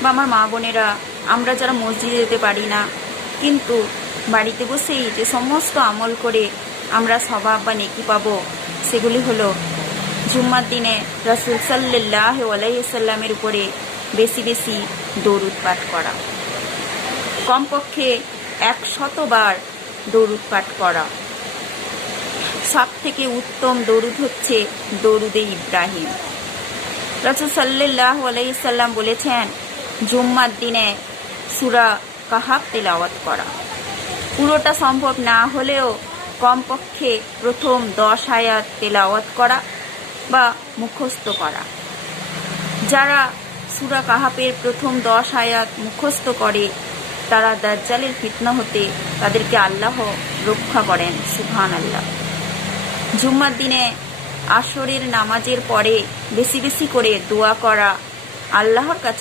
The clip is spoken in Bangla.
বা আমার মা বোনেরা আমরা যারা মসজিদে যেতে পারি না, কিন্তু বাড়িতে বসেই যে সমস্ত আমল করে আমরা সওয়াব বা নেকি পাবো, সেগুলি হলো জুম্মার দিনে রাসূল সাল্লাল্লাহু আলাইহি ওয়াসাল্লামের উপরে বেশি বেশি দরুদ পাঠ করা, কমপক্ষে 100 বার দরুদ পাঠ করা। সব থেকে উত্তম দরুদ হচ্ছে দরুদে ইব্রাহিম। রাসূল সাল্লাল্লাহু আলাইহি ওয়াসাল্লাম বলেছেন, জুম্মার দিনে সূরা কাহাফ তেলাওয়াত করা, পুরোটা সম্ভব না হলেও কমপক্ষে প্রথম 10 আয়াত তেলাওয়াত করা বা মুখস্থ করা। যারা সূরা কাহাফের প্রথম 10 আয়াত মুখস্থ করে তারা দাজ্জালের ফিতনা হতে তাদেরকে আল্লাহ রক্ষা করেন। সুবহানাল্লাহ। জুম্মার দিনে আসরের নামাজের পরে বেশি বেশি করে দোয়া করা, আল্লাহর কাছে